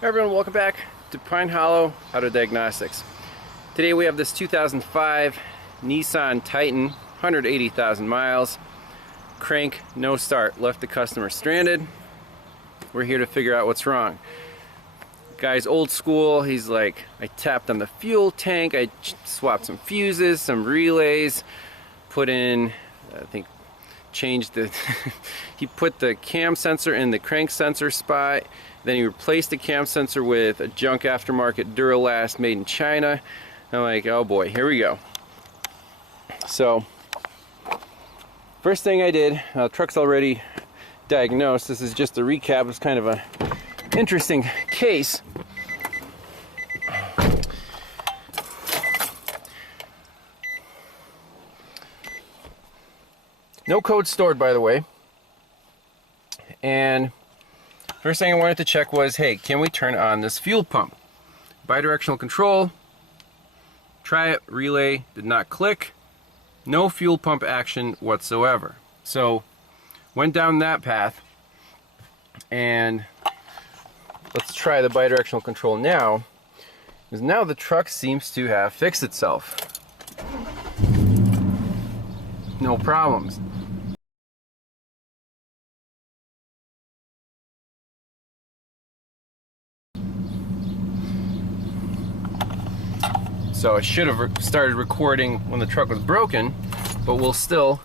Hi everyone, welcome back to Pine Hollow Auto Diagnostics. Today we have this 2005 Nissan Titan, 180,000 miles. Crank, no start, left the customer stranded. We're here to figure out what's wrong. Guy's old school, he's like, I tapped on the fuel tank, I swapped some fuses, some relays, put in, I think, changed the, he put the cam sensor in the crank sensor spot. Then he replaced the cam sensor with a junk aftermarket Duralast made in China. I'm like, oh boy, here we go. So, first thing I did, truck's already diagnosed. This is just a recap. It's kind of a interesting case. No code stored, by the way. And first thing I wanted to check was, hey, can we turn on this fuel pump? Bidirectional control. Try it, relay, did not click. No fuel pump action whatsoever. So, went down that path. And let's try the bidirectional control now. Because now the truck seems to have fixed itself. No problems. So I should have started recording when the truck was broken, but we'll still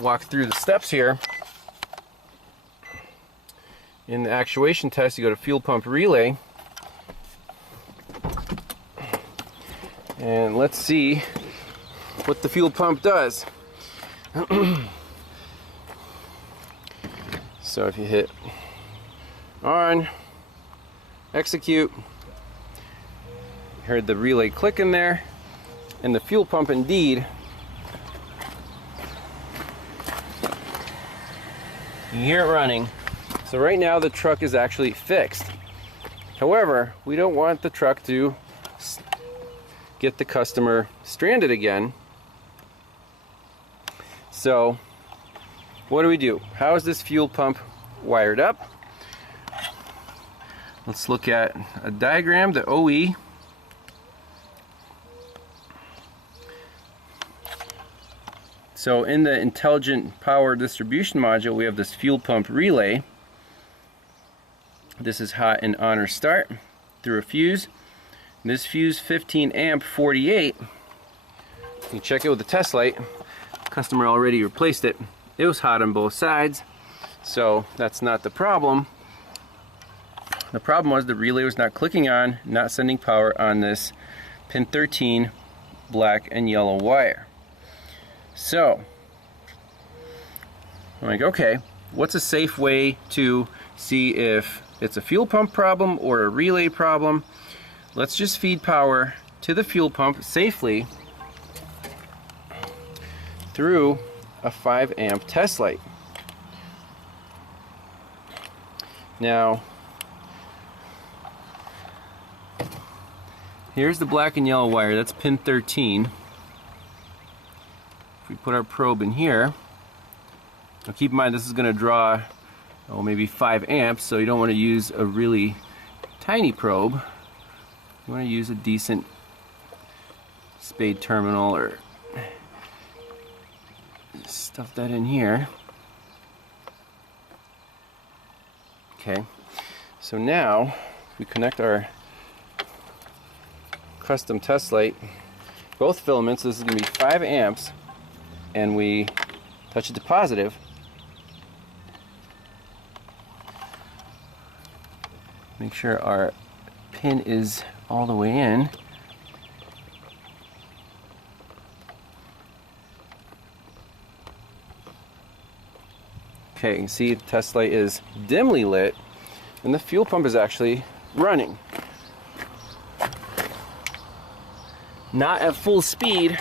walk through the steps here. In the actuation test, you go to fuel pump relay. And let's see what the fuel pump does. So if you hit on, execute, heard the relay click in there, and the fuel pump indeed, you hear it running. So right now the truck is actually fixed. However, we don't want the truck to get the customer stranded again. So what do? How is this fuel pump wired up? Let's look at a diagram, the OE. So in the intelligent power distribution module, we have this fuel pump relay. This is hot and on or start through a fuse. This fuse 15 amp 48. You check it with the test light. Customer already replaced it. It was hot on both sides, so that's not the problem. The problem was the relay was not clicking on, not sending power on this pin 13 black and yellow wire. So, I'm like, okay, what's a safe way to see if it's a fuel pump problem or a relay problem? Let's just feed power to the fuel pump safely through a 5 amp test light. Now, here's the black and yellow wire, that's pin 13. We put our probe in here. Now keep in mind this is going to draw maybe 5 amps, so you don't want to use a really tiny probe. You want to use a decent spade terminal or stuff that in here. Okay, so now we connect our custom test light, both filaments. This is going to be 5 amps. And we touch it to positive. Make sure our pin is all the way in. Okay, you can see the test light is dimly lit and the fuel pump is actually running. Not at full speed,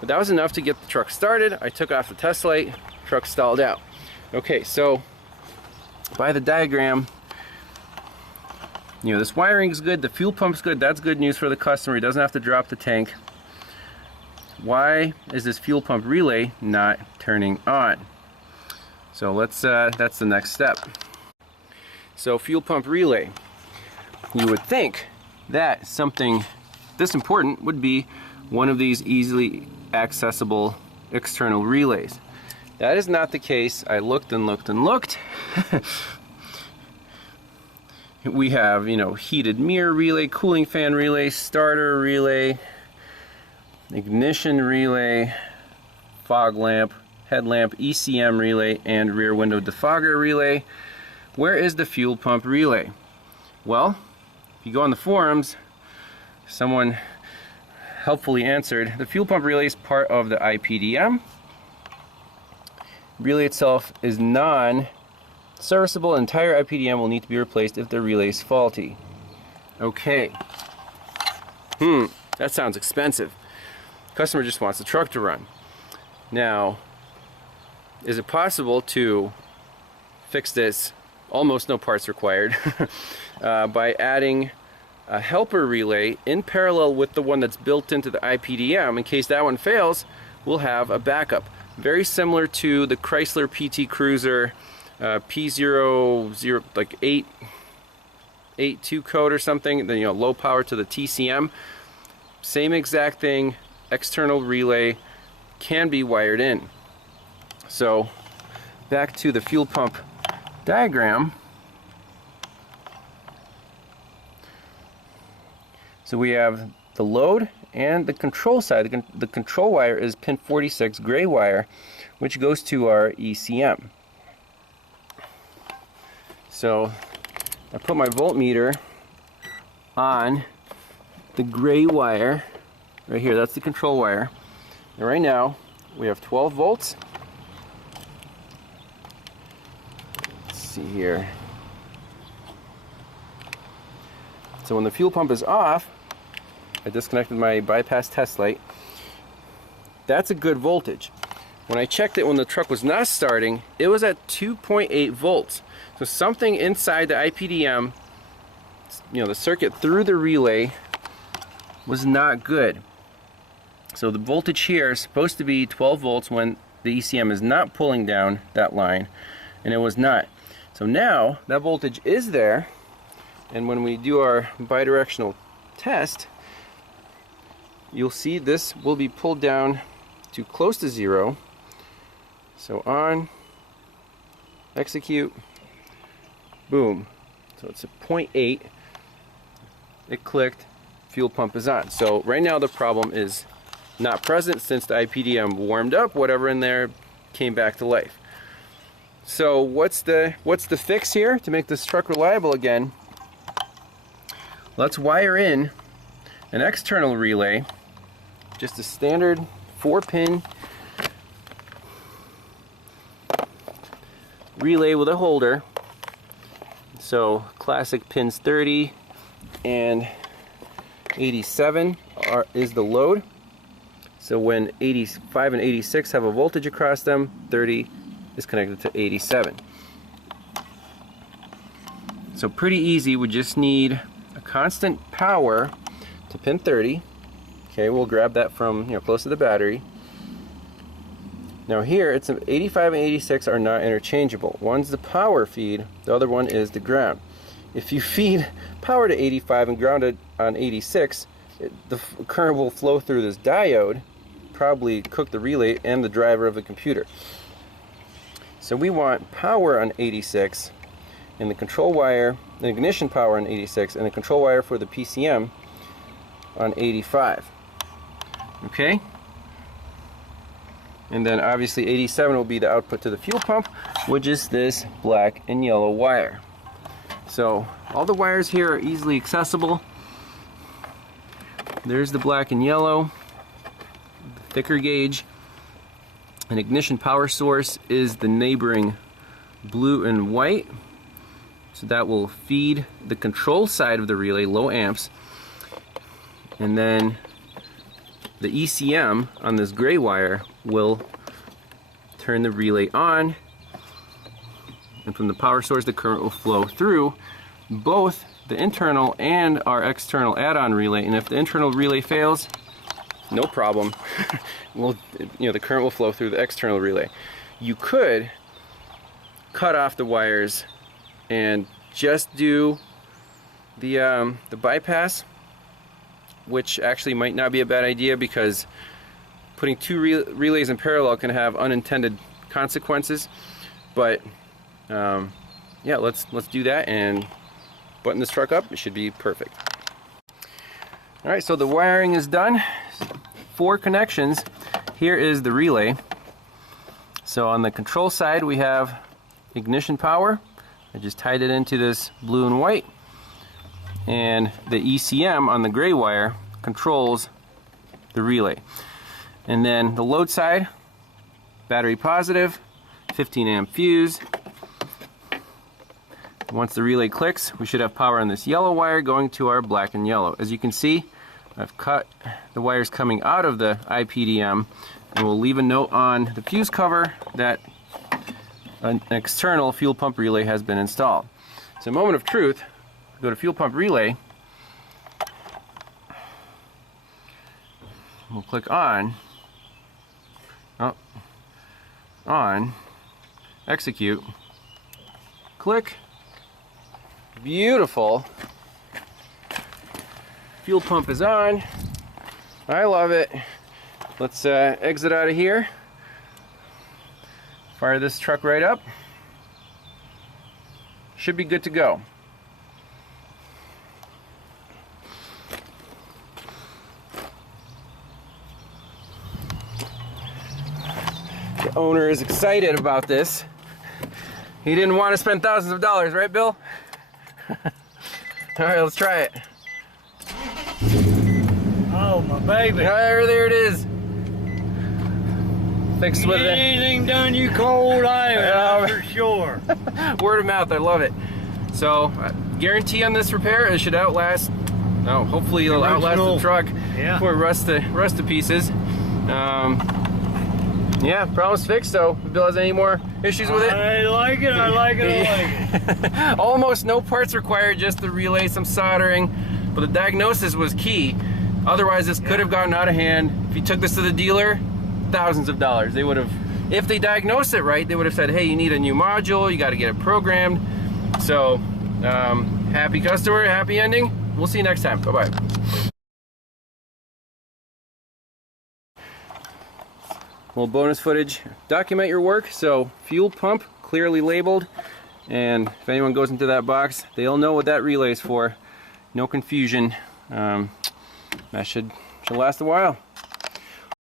but that was enough to get the truck started. I took off the test light, truck stalled out. Okay, so by the diagram, this wiring is good, the fuel pump's good, that's good news for the customer. He doesn't have to drop the tank. Why is this fuel pump relay not turning on? So let's, that's the next step. So fuel pump relay. you would think that something this important would be one of these easily accessible external relays. That is not the case. I looked and looked and looked. We have, you know, heated mirror relay, cooling fan relay, starter relay, ignition relay, fog lamp, headlamp, ECM relay, and rear window defogger relay. Where is the fuel pump relay? Well, if you go on the forums, someone helpfully answered, the fuel pump relay is part of the IPDM. Relay itself is non-serviceable. Entire IPDM will need to be replaced if the relay is faulty. Okay. That sounds expensive. Customer just wants the truck to run. Now, is it possible to fix this, almost no parts required, by adding a helper relay in parallel with the one that's built into the IPDM? In case that one fails, we'll have a backup. Very similar to the Chrysler PT Cruiser P00, like 882 code or something, then, you know, low power to the TCM. Same exact thing, external relay can be wired in. So back to the fuel pump diagram. So we have the load and the control side. The control wire is pin 46 gray wire, which goes to our ECM. So I put my voltmeter on the gray wire right here. That's the control wire. And right now we have 12 volts. Let's see here. So when the fuel pump is off, I disconnected my bypass test light. That's a good voltage. When I checked it when the truck was not starting, it was at 2.8 volts. So something inside the IPDM, you know, the circuit through the relay, was not good. So the voltage here is supposed to be 12 volts when the ECM is not pulling down that line, and it was not. So now that voltage is there, and when we do our bidirectional test, you'll see this will be pulled down to close to 0. So on, execute, boom. So it's a 0.8. It clicked, fuel pump is on. So right now the problem is not present since the IPDM warmed up, whatever in there came back to life. So what's the fix here to make this truck reliable again? Let's wire in an external relay, just a standard 4-pin relay with a holder. So classic pins 30 and 87 is the load. So when 85 and 86 have a voltage across them, 30 is connected to 87. So pretty easy. We just need a constant power to pin 30. Okay, we'll grab that from, you know, close to the battery. Now here, it's 85 and 86 are not interchangeable. One's the power feed, the other one is the ground. If you feed power to 85 and ground it on 86, the current will flow through this diode, probably cook the relay and the driver of the computer. So we want power on 86 and the control wire, the ignition power on 86, and the control wire for the PCM on 85. Okay? And then obviously 87 will be the output to the fuel pump, which is this black and yellow wire. So all the wires here are easily accessible. There's the black and yellow, the thicker gauge. An ignition power source is the neighboring blue and white. So that will feed the control side of the relay, low amps. And then the ECM on this gray wire will turn the relay on, and from the power source the current will flow through both the internal and our external add-on relay. And if the internal relay fails, no problem. The current will flow through the external relay. You could cut off the wires and just do the bypass, which actually might not be a bad idea because putting two relays in parallel can have unintended consequences. But yeah, let's do that and button this truck up. It should be perfect. All right, so the wiring is done. 4 connections. Here is the relay. So on the control side we have ignition power. I just tied it into this blue and white. And the ECM on the gray wire controls the relay. And then the load side, battery positive, 15 amp fuse. Once the relay clicks, we should have power on this yellow wire going to our black and yellow. As you can see, I've cut the wires coming out of the IPDM, and we'll leave a note on the fuse cover that an external fuel pump relay has been installed. So moment of truth, go to fuel pump relay, we'll click on, execute, click, beautiful, fuel pump is on, I love it. Let's exit out of here, fire this truck right up, should be good to go. The owner is excited about this. He didn't want to spend thousands of dollars, right, Bill? All right, let's try it. Oh, my baby. There it is. Fixed with it. Anything done you cold, I for sure. Word of mouth, I love it. So, guarantee on this repair, it should outlast. No, hopefully it'll outlast the truck before it rusts to pieces. Yeah, problem's fixed. So, if Bill has any more issues with it, I like it. I like it. Almost no parts required, just the relay, some soldering. But the diagnosis was key. Otherwise, this could have gotten out of hand. If you took this to the dealer, thousands of dollars. They would have, if they diagnosed it right, they would have said, hey, you need a new module, you got to get it programmed. So, happy customer, happy ending. We'll see you next time. Bye-bye. Little bonus footage. Document your work. So, fuel pump, clearly labeled. And if anyone goes into that box, they'll know what that relay is for. No confusion. That should last a while.